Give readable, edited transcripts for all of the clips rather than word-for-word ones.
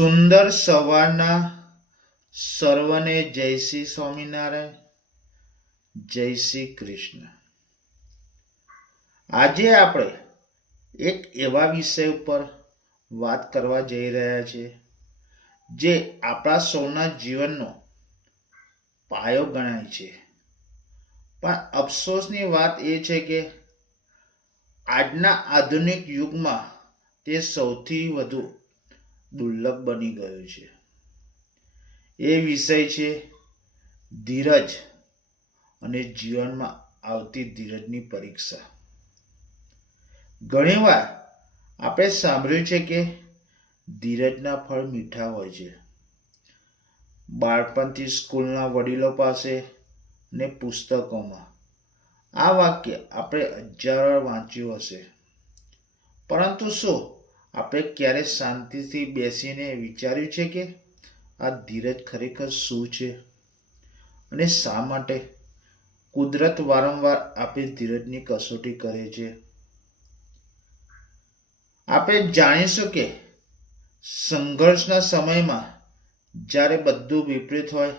સુંદર સવારના સર્વને જય શ્રી સ્વામિનારાયણ, જય શ્રી કૃષ્ણ. આજે આપણે એક એવા વિષય ઉપર વાત કરવા જઈ રહ્યા છીએ જે આપણા સૌના જીવનનો પાયો ગણાય છે. પણ અફસોસની વાત એ છે કે આજના આધુનિક યુગમાં તે સૌથી વધુ દુર્લભ બની ગયું છે. એ વિષય છે ધીરજ અને જીવનમાં આવતી ધીરજની પરીક્ષા. ઘણીવાર આપણે સાંભળ્યું છે કે ધીરજના ફળ મીઠા હોય છે. બાળપણથી સ્કૂલના વડીલો પાસે ને પુસ્તકોમાં આ વાક્ય આપણે હજારો વાર વાંચ્યું હશે. પરંતુ શું આપણે ક્યારે શાંતિથી બેસીને વિચાર્યું છે કે આ ધીરજ ખરેખર શું છે અને શા માટે કુદરત વારંવાર આપણી ધીરજની કસોટી કરે છે? આપણે જાણીશું કે સંઘર્ષના સમયમાં જ્યારે બધું વિપરીત હોય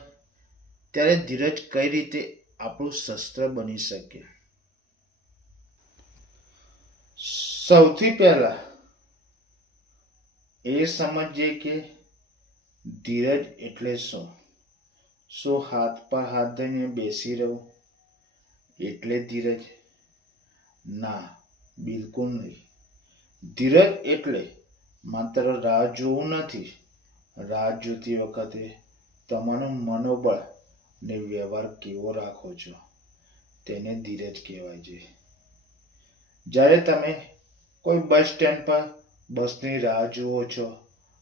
ત્યારે ધીરજ કઈ રીતે આપણું શસ્ત્ર બની શકે. સૌથી પહેલા એ સમજીએ કે ધીરજ એટલે શું. શું હાથ પર હાથ ધરીને બેસી રહું એટલે ધીરજ? ના, બિલકુલ નહીં. ધીરજ એટલે માત્ર રાહ જોવું નથી. રાહ જોતી વખતે તમારું મનોબળ ને વ્યવહાર કેવો રાખો છો તેને ધીરજ કહેવાય છે. જ્યારે તમે કોઈ બસ સ્ટેન્ડ પર બસની રાહ જુઓ છો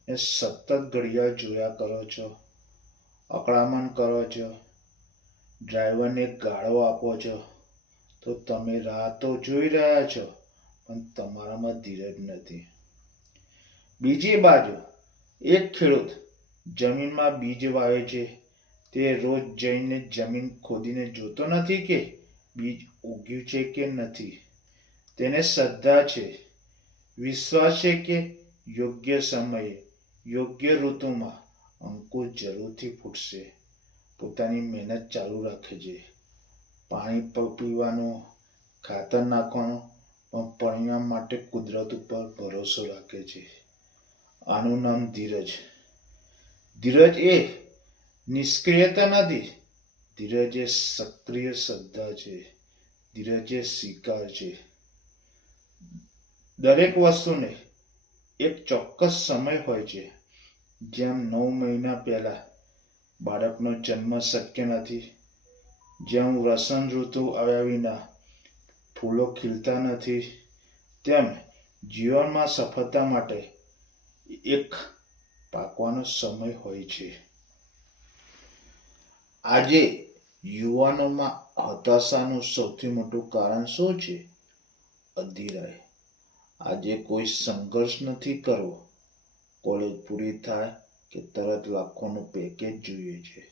ને સતત ઘડિયાળ જોયા કરો છો, અકળામણ કરો છો, ડ્રાઈવરને ગાળો આપો છો, તો તમે રાહ તો જોઈ રહ્યા છો પણ તમારામાં ધીરજ નથી. બીજી બાજુ એક ખેડૂત જમીનમાં બીજ વાવે છે. તે રોજ જઈને જમીન ખોદીને જોતો નથી કે બીજ ઉગ્યું છે કે નથી. તેને શ્રદ્ધા છે, વિશ્વાસ છે કે યોગ્ય સમયે યોગ્ય ઋતુમાં અંકુર જરૂરથી ફૂટશે. પોતાની મહેનત ચાલુ રાખે છે. પાણી પીવાનું, ખાતર નાખવાનું, પણ પરિણામ માટે કુદરત ઉપર ભરોસો રાખે છે. આનું નામ ધીરજ. ધીરજ એ નિષ્ક્રિયતા નથી. ધીરજ એ સક્રિય શ્રદ્ધા છે. ધીરજ એ સ્વીકાર છે. દરેક વસ્તુને એક ચોક્કસ સમય હોય છે. જેમ 9 મહિના પહેલા બાળકનો જન્મ શક્ય નથી, જેમ વસંત ઋતુ આવ્યા વિના ફૂલો ખીલતા નથી, તેમ જીવનમાં સફળતા માટે એક પાકવાનો સમય હોય છે. આજે યુવાનોમાં હતાશાનું સૌથી મોટું કારણ શું છે? અધીરાઈ. આજે કોઈ સંઘર્ષ નથી કરવો. કોલેજ પૂરી થાય કે તરત લાખોનું પેકેજ જોઈએ છે.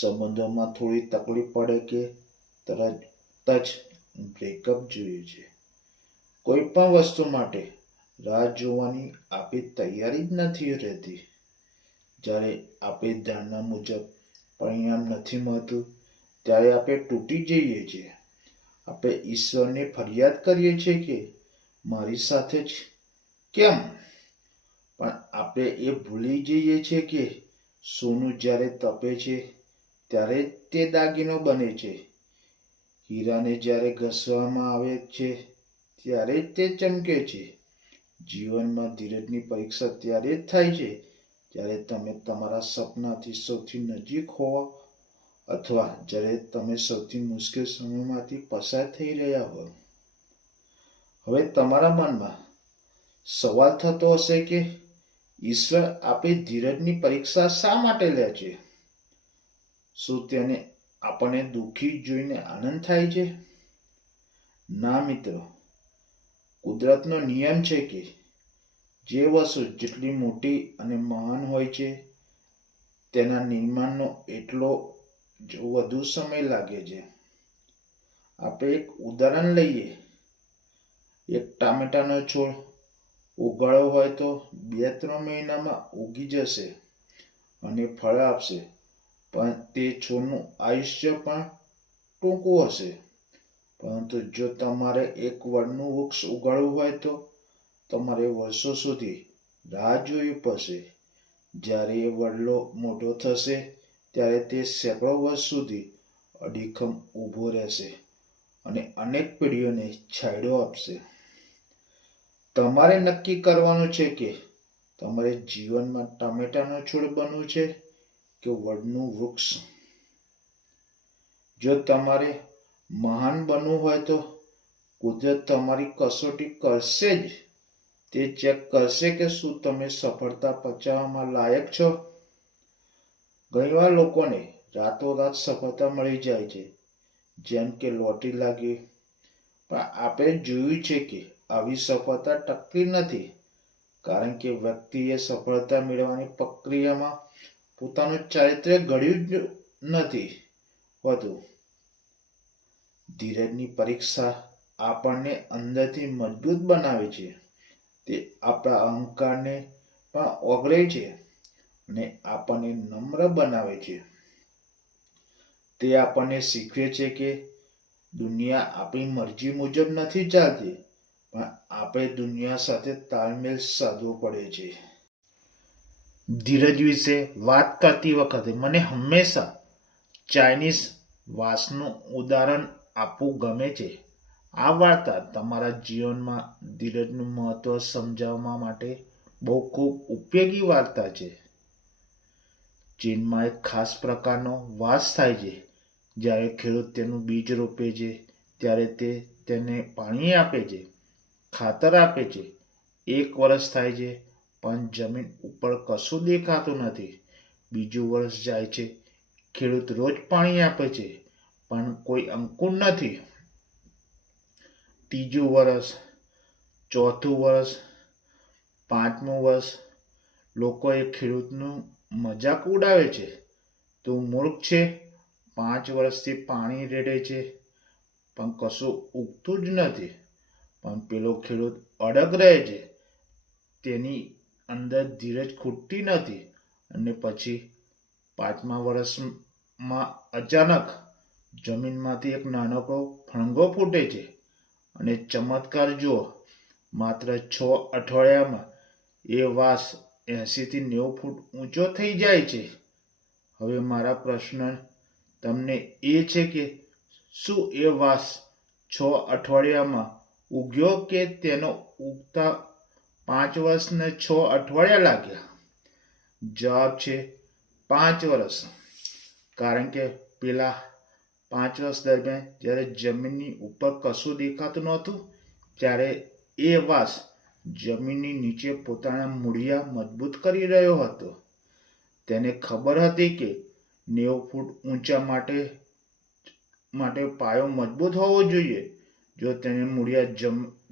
સંબંધોમાં થોડી તકલીફ પડે કે તરત જ બ્રેકઅપ જોઈએ છે. કોઈ પણ વસ્તુ માટે રાહ જોવાની આપણી તૈયારી જ નથી રહેતી. જ્યારે આપણી ધારણા મુજબ પરિણામ નથી મળતું ત્યારે આપણે તૂટી જઈએ છીએ. આપણે ઈશ્વરને ફરિયાદ કરીએ છીએ કે મારી સાથે જ કેમ? પણ આપણે એ ભૂલી જઈએ છીએ કે સોનું જ્યારે તપે છે ત્યારે તે દાગીનો બને છે. હીરાને જ્યારે ઘસવામાં આવે છે ત્યારે જ તે ચમકે છે. જીવનમાં ધીરજની પરીક્ષા ત્યારે જ થાય છે જ્યારે તમે તમારા સપનાથી સૌથી નજીક હોવ અથવા જ્યારે તમે સૌથી મુશ્કેલ સમયમાંથી પસાર થઈ રહ્યા હો. હવે તમારા મનમાં સવાલ થતો હશે કે ઈશ્વર આપણી ધીરજની પરીક્ષા શા માટે લે છે? શું તેને આપણને દુઃખી જોઈને આનંદ થાય છે? ના મિત્રો, કુદરતનો નિયમ છે કે જે વસ્તુ જેટલી મોટી અને મહાન હોય છે તેના નિર્માણનો એટલો જ વધુ સમય લાગે છે. આપણે એક ઉદાહરણ લઈએ. એક ટામેટાનો છોડ ઉગાડ્યો હોય તો 2-3 મહિનામાં ઉગી જશે અને ફળ આપશે, પણ તે છોડનું આયુષ્ય પણ ટૂંકું હશે. પરંતુ જો તમારે એક વડનું વૃક્ષ ઉગાડવું હોય તો તમારે વર્ષો સુધી રાહ જોવી પડશે. જ્યારે એ વડલો મોટો થશે ત્યારે તે સેંકડો વર્ષ સુધી અડીખમ ઊભો રહેશે અને અનેક પેઢીઓને છાંયડો આપશે. તમારે નક્કી કરવાનું છે કે તમારે જીવનમાં ટામેટાનો છોડ બનવું છે કે વડનું વૃક્ષ. જો તમારે મહાન બનવું હોય તો કુદરત તમારી કસોટી કરશે જ. તે ચેક કરશે કે શું તમે સફળતા પચાવવામાં લાયક છો. ઘણીવાર લોકોને રાતોરાત સફળતા મળી જાય છે, જેમ કે લોટરી લાગી. પણ આપણે જોયું છે કે આવી સફળતા ટકતી નથી, કારણ કે વ્યક્તિએ સફળતા મેળવવાની પ્રક્રિયામાં પોતાનું ચારિત્ર્ય ઘડ્યું જ નથી હોતું. ધીરજની પરીક્ષા આપણને અંદરથી મજબૂત બનાવે છે. તે આપણા અહંકારને પણ ઓગળે છે અને આપણને નમ્ર બનાવે છે. તે આપણને શીખવે છે કે દુનિયા આપણી મરજી મુજબ નથી ચાલતી, પણ આપણે દુનિયા સાથે તાલમેલ સાધવો પડે છે. ધીરજ વિશે વાત કરતી વખતે મને હંમેશા ચાઇનીઝ વાસનું ઉદાહરણ આપવું ગમે છે. આ વાર્તા તમારા જીવનમાં ધીરજનું મહત્વ સમજાવવા માટે બહુ ખૂબ ઉપયોગી વાર્તા છે. ચીનમાં એક ખાસ પ્રકારનો વાસ થાય છે. જ્યારે ખેડૂત તેનું બીજ રોપે છે ત્યારે તે તેને પાણી આપે છે, ખાતર આપે છે. 1 વર્ષ થાય છે પણ જમીન ઉપર કશું દેખાતું નથી. બીજું વર્ષ જાય છે, ખેડૂત રોજ પાણી આપે છે પણ કોઈ અંકુર નથી. ત્રીજું વર્ષ, ચોથું વર્ષ, 5મું વર્ષ, લોકો એ ખેડૂતનું મજાક ઉડાવે છે. તું મૂર્ખ છે, 5 વર્ષથી પાણી રેડે છે પણ કશું ઉગતું જ નથી. પણ પેલો ખેડૂત અડગ રહે છે. તેની અંદર ધીરજ ખૂટતી નથી. અને પછી 5મા વર્ષમાં અચાનક જમીનમાંથી એક નાનકડો ફણગો ફૂટે છે અને ચમત્કાર જુઓ, માત્ર 6 અઠવાડિયામાં એ વાસ 80થી 90 ફૂટ ઊંચો થઈ જાય છે. હવે મારા પ્રશ્ન તમને એ છે કે શું એ વાસ 6 અઠવાડિયામાં ઉગ્યો કે તેનો ઉગતા 5 વર્ષને 6 અઠવાડિયા લાગ્યા? જવાબ છે 5 વર્ષ. કારણ કે પેલા 5 વર્ષ દરમિયાન જ્યારે જમીનની ઉપર કશું દેખાતું નહોતું, ત્યારે એ વાસ જમીનની નીચે પોતાના મૂળિયા મજબૂત કરી રહ્યો હતો. તેને ખબર હતી કે 90 ફૂટ ઊંચા માટે પાયો મજબૂત હોવો જોઈએ. જો તેને મૂળિયા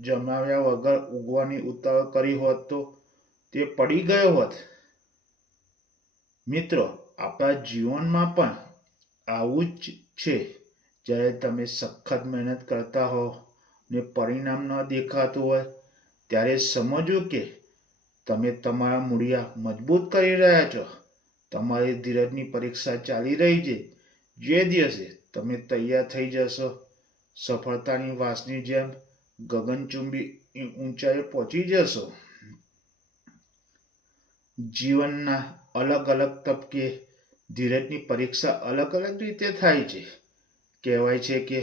જમાવ્યા વગર ઉગવાની ઉતાવળ કરી હોત તો તે પડી ગયો હોત. મિત્રો, આપણા જીવનમાં પણ આવું જ છે. જ્યારે તમે સખત મહેનત કરતા હો ને પરિણામ ન દેખાતું હોય, ત્યારે સમજવું કે તમે તમારા મૂળિયા મજબૂત કરી રહ્યા છો. તમારી ધીરજની પરીક્ષા ચાલી રહી છે. જે દિવસે તમે તૈયાર થઈ જશો, સફળતાની વાસની જેમ ગગનચુંબી ઊંચાઈએ પહોંચી જશો. જીવનના અલગ અલગ તબક્કે ધીરજની પરીક્ષા અલગ અલગ રીતે થાય છે. કહેવાય છે કે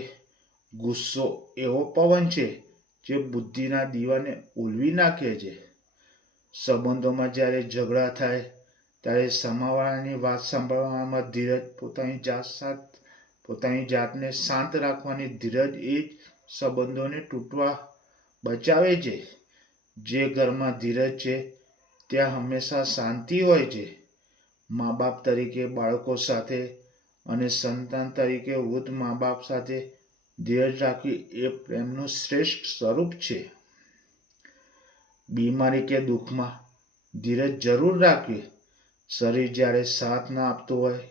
ગુસ્સો એવો પવન છે જે બુદ્ધિના દીવાને ઉલવી નાખે છે. સંબંધોમાં જ્યારે ઝઘડા થાય ત્યારે સામેવાળાની વાત સાંભળવામાં ધીરજ, પોતાની જાતને શાંત રાખવાની ધીરજ એ જ સંબંધોને તૂટવા બચાવે છે. જે ઘરમાં ધીરજ છે ત્યાં હંમેશા શાંતિ હોય છે. મા બાપ તરીકે બાળકો સાથે અને સંતાન તરીકે વૃદ્ધ મા બાપ સાથે ધીરજ રાખવી એ પ્રેમનું શ્રેષ્ઠ સ્વરૂપ છે. બીમારી કે દુઃખમાં ધીરજ જરૂર રાખવી. શરીર જ્યારે સાથ ના આપતું હોય,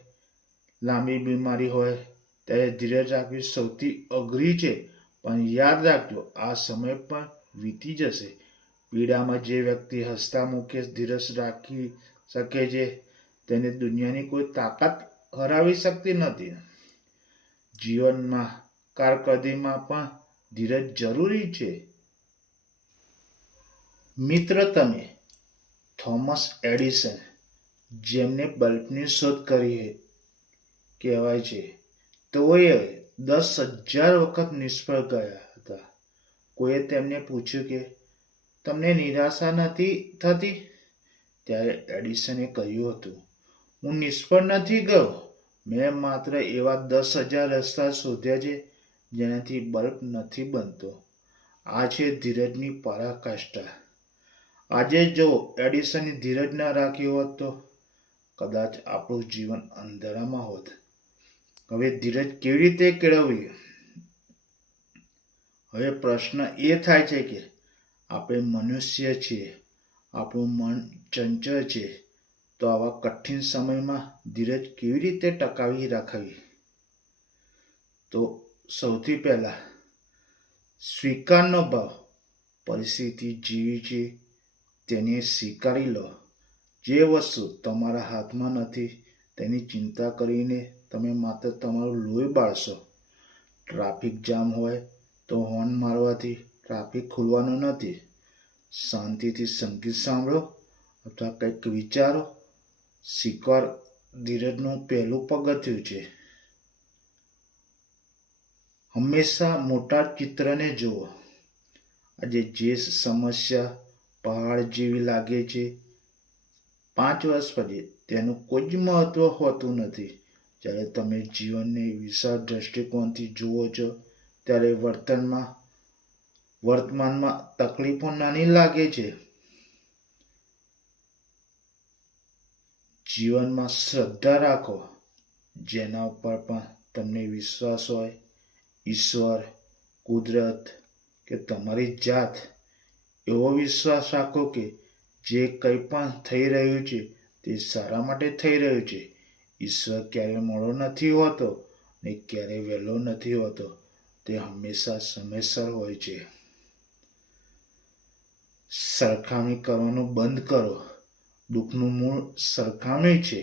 લાંબી બીમારી હોય, ત્યારે ધીરજ રાખવી સૌથી અઘરી છે. પણ યાદ રાખજો, આ સમય પણ વીતી જશે. પીડામાં જે વ્યક્તિ હસતા મુખે ધીરજ રાખી શકે છે તેને દુનિયાની કોઈ તાકાત હરાવી શકતી નથી. જીવનમાં કારકિર્દીમાં પણ ધીરજ જરૂરી છે. મિત્ર, તમે થોમસ એડિસન, જેમને બલ્બની શોધ કરી કહેવાય છે, તેઓએ 10,000 વખત નિષ્ફળ ગયા હતા. કોઈએ તેમને પૂછ્યું કે તમને નિરાશા નથી થતી? ત્યારે એડિસને કહ્યું હતું, હું નિષ્ફળ નથી ગયો. મેં માત્ર એવા 10,000 રસ્તા શોધ્યા છે જેનાથી બલ્બ નથી બનતો. આ છે ધીરજની પરાકાષ્ઠા. આજે જો એડિસને ધીરજ ન રાખી હોત તો કદાચ આપણું જીવન અંધારામાં હોત. હવે ધીરજ કેવી રીતે કેળવવી? હવે પ્રશ્ન એ થાય છે કે આપણે મનુષ્ય છીએ, આપણું મન ચંચળ છે, તો આવા કઠિન સમયમાં ધીરજ કેવી રીતે ટકાવી રાખવી? તો સૌથી પહેલા સ્વીકારનો ભાવ. પરિસ્થિતિ જેવી છે તેને સ્વીકારી લો. જે વસ્તુ તમારા હાથમાં નથી તેની ચિંતા કરીને તમે માત્ર તમારું લોહી બાળશો. ટ્રાફિક જામ હોય તો હોર્ન મારવાથી ટ્રાફિક ખુલવાનો નથી. શાંતિથી સંગીત સાંભળો અથવા કંઈક વિચારો. સ્વીકાર ધીરજનું પહેલું પગથિયું છે. હંમેશા મોટા ચિત્રને જુઓ. આજે જે સમસ્યા પહાડ જેવી લાગે છે, 5 વર્ષ પછી તેનું કોઈ જ મહત્વ હોતું નથી. જ્યારે તમે જીવનને વિશાળ દ્રષ્ટિકોણથી જુઓ છો ત્યારે વર્તમાનમાં તકલીફો નાની લાગે છે. જીવનમાં શ્રદ્ધા રાખો, જેના ઉપર પણ તમને વિશ્વાસ હોય. ઈશ્વર, કુદરત કે તમારી જાત. એવો વિશ્વાસ રાખો કે જે કંઈ પણ થઈ રહ્યું છે તે સારા માટે થઈ રહ્યું છે. ઈશ્વર ક્યારેય મોડો નથી હોતો ને ક્યારેય વહેલો નથી હોતો. તે હંમેશા સમયસર હોય છે. સરખામણી કરવાનું બંધ કરો. દુઃખનું મૂળ સરખામણી છે.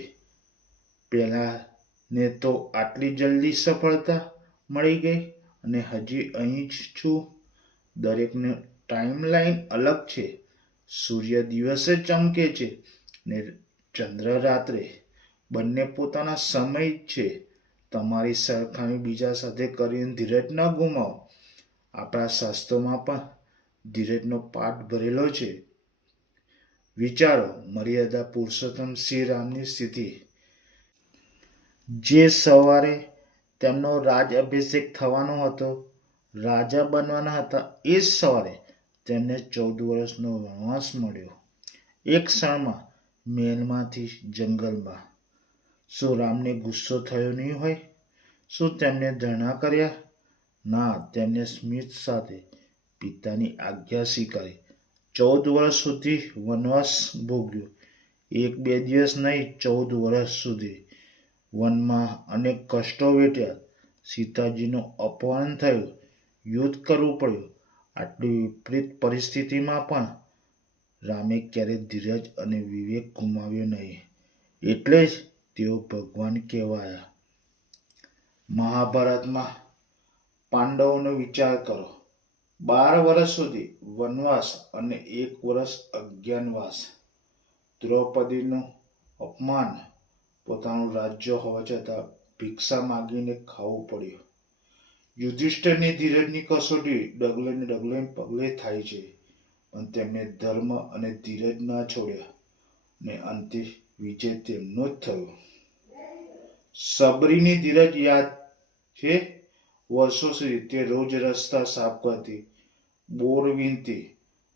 પહેલાને તો આટલી જલ્દી સફળતા મળી ગઈ અને હજી અહીં જ છું. દરેકની ટાઈમલાઈન અલગ છે. સૂર્ય દિવસે ચમકે છે ને ચંદ્ર રાત્રે. બંને પોતાના સમય છે. તમારી સરખામણી બીજા સાથે કરીને ધીરજ ન ગુમાવો. આપણા શાસ્ત્રોમાં પણ ધીરજનો પાઠ ભરેલો છે. વિચારો મર્યાદા પુરુષોત્તમ શ્રી રામની સ્થિતિ. જે સવારે તેમનો રાજ અભિષેક થવાનો હતો, રાજા બનવાના હતા, એ જ સવારે તેમને 14 વર્ષનો વનવાસ મળ્યો. એક ક્ષણમાં મહેલમાંથી જંગલમાં. શું રામને ગુસ્સો થયો નહીં હોય? શું તેમને ધરણા કર્યા? ના, તેમને સ્મિત સાથે પિતાની આજ્ઞા સ્વીકારી. 14 વર્ષ સુધી વનવાસ ભોગવ્યો. 1-2 દિવસ નહીં, 14 વર્ષ સુધી વનમાં અનેક કષ્ટો વેઠ્યા. સીતાજીનું અપહરણ થયું, યુદ્ધ કરવું પડ્યું. આટલી વિપરીત પરિસ્થિતિમાં પણ રામે ક્યારેય ધીરજ અને વિવેક ગુમાવ્યો નહીં. એટલે જ તેઓ ભગવાન કહેવાયા. મહાભારતમાં પાંડવોનો વિચાર કરો. 12 વર્ષ સુધી વનવાસ અને 1 વર્ષ અજ્ઞાતવાસ. દ્રૌપદીનું અપમાન. પોતાનું રાજ્ય હોવા છતાં ભિક્ષા માંગીને ખાવું પડ્યું. યુધિષ્ઠિરની ધીરજની કસોટી ડગલે ને પગલે થાય છે, પણ તેમને ધર્મ અને ધીરજ ના છોડ્યા ને અંતે વિજય તેમનો જ થયો. સબરીની ધીરજ યાદ છે? વર્ષો સુધી તે રોજ રસ્તા સાફ કરતી, બોર વીણતી.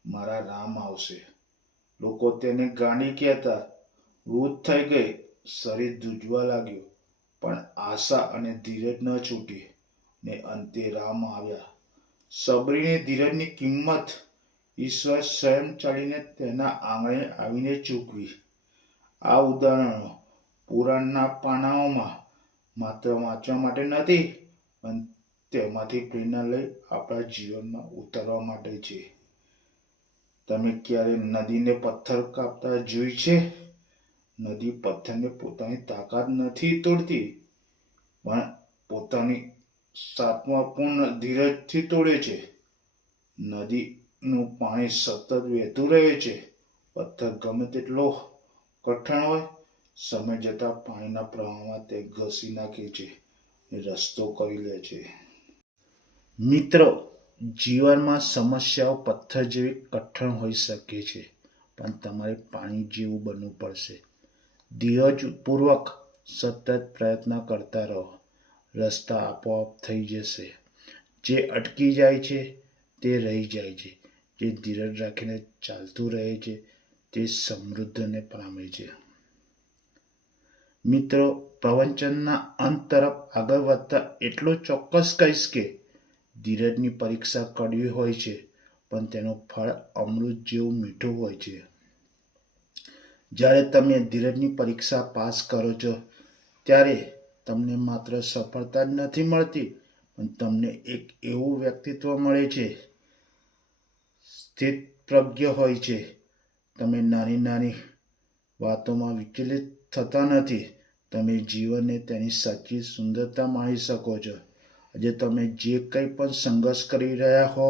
મારા રામ આવશે. લોકો તેને ગાંડી કહેતા. વૃદ્ધ થઈ ગઈ, શરીર ધ્રુજવા લાગ્યું, પણ આશા અને ધીરજ ન છૂટી ને અંતે રામ આવ્યા. સબરીની ધીરજની કિંમત ઈશ્વર સ્વયં ચાલીને તેના આંગણે આવીને ચૂકવી. આ ઉદાહરણો પુરાણના પાનાઓમાં માત્ર વાંચવા માટે નથી, પણ તેમાંથી પ્રેરણા લઈ આપણા જીવનમાં ઉતારવા માટે છે. તમે ક્યારે નદીને પથ્થર કાપતા જોઈ છે? નદી પથ્થરને પોતાની તાકાત નથી તોડતી, પણ પોતાની સાતમાપૂર્ણ ધીરજથી તોડે છે. નદીનું પાણી સતત વહેતું રહે છે. પથ્થર ગમે તેટલો કઠણ હોય, સમય જતાં પાણીના પ્રવાહમાં તે ઘસી નાખે છે, રસ્તો કરી લે છે. મિત્રો, જીવનમાં સમસ્યાઓ પથ્થર જેવી કઠણ હોઈ શકે છે, પણ તમારે પાણી જેવું બનવું પડશે. ધીરજપૂર્વક સતત પ્રયત્ન કરતા રહો, રસ્તા આપોઆપ થઈ જશે. જે અટકી જાય છે તે રહી જાય છે. જે ધીરજ રાખીને ચાલતું રહે છે તે સમૃદ્ધિને પામે છે. મિત્રો, પ્રવચનના અંત તરફ આગળ વધતા એટલું ચોક્કસ કહીશ કે ધીરજની પરીક્ષા કડવી હોય છે, પણ તેનું ફળ અમૃત જેવું મીઠું હોય છે. જ્યારે તમે ધીરજની પરીક્ષા પાસ કરો છો, ત્યારે તમને માત્ર સફળતા જ નથી મળતી, પણ તમને એક એવું વ્યક્તિત્વ મળે છે, સ્થિતપ્રજ્ઞ હોય છે. તમે નાની નાની વાતોમાં વિચલિત થતા નથી. તમે જીવનને તેની સાચી સુંદરતા માણી શકો છો. આજે તમે જે કંઈ પણ સંઘર્ષ કરી રહ્યા હો,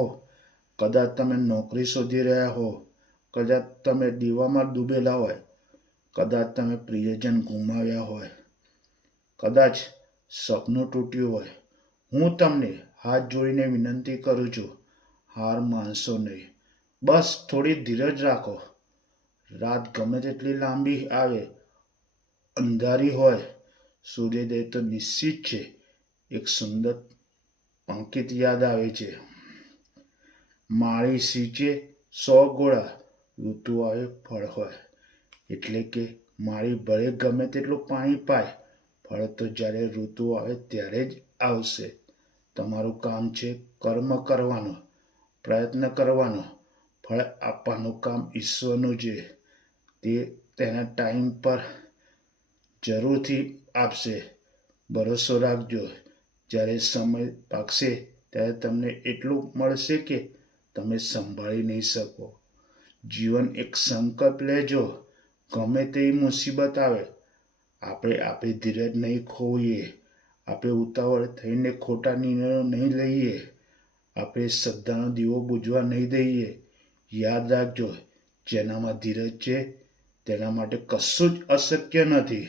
કદાચ તમે નોકરી શોધી રહ્યા હો, કદાચ તમે દીવામાં ડૂબેલા હોય, કદાચ તમે પ્રિયજન ગુમાવ્યા હોય, કદાચ સપનું તૂટ્યું હોય, હું તમને હાથ જોડીને વિનંતી કરું છું, હાર માનશો નહીં. બસ થોડી ધીરજ રાખો. રાત ગમે તેટલી લાંબી આવે, અંધારી હોય, સૂર્યોદય તો નિશ્ચિત છે. એક સુંદર પંક્તિ યાદ આવે છે. માળી સિંચે 100 ગોળા, ઋતુ આવે ફળ હોય. એટલે કે માળી ભલે ગમે તેટલું પાણી પાય, ફળ તો જ્યારે ઋતુ આવે ત્યારે જ આવશે. તમારું કામ છે કર્મ કરવાનો, પ્રયત્ન કરવાનો. ફળ આપવાનું કામ ઈશ્વરનું છે. તે તેના ટાઈમ પર જરૂરથી આપશે. ભરોસો રાખજો. જ્યારે સમય પાકશે ત્યારે તમને એટલું મળશે કે તમે સંભાળી નહીં શકો. જીવન એક સંકલ્પ લેજો. ગમે તેવી મુસીબત આવે, આપણે આપણી ધીરજ નહીં ખોઈએ. આપણે ઉતાવળ થઈને ખોટા નિર્ણયો નહીં લઈએ. આપણે શ્રદ્ધાનો દીવો બુઝવા નહીં દઈએ. યાદ રાખજો, જેનામાં ધીરજ છે તેના માટે કશું જ અશક્ય નથી.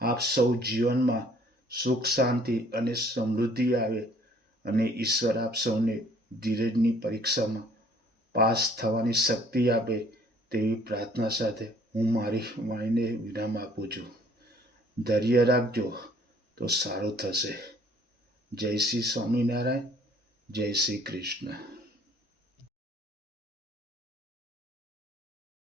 આપ સૌ જીવનમાં સુખ, શાંતિ અને સમૃદ્ધિ આવે અને ઈશ્વર આપ સૌને ધીરજની પરીક્ષામાં પાસ થવાની શક્તિ આપે તેવી પ્રાર્થના સાથે હું મારી વાણીને વિરામ આપું છું. ધૈર્ય રાખજો તો સારું થશે. જય શ્રી સ્વામિનારાયણ. જય શ્રી કૃષ્ણ.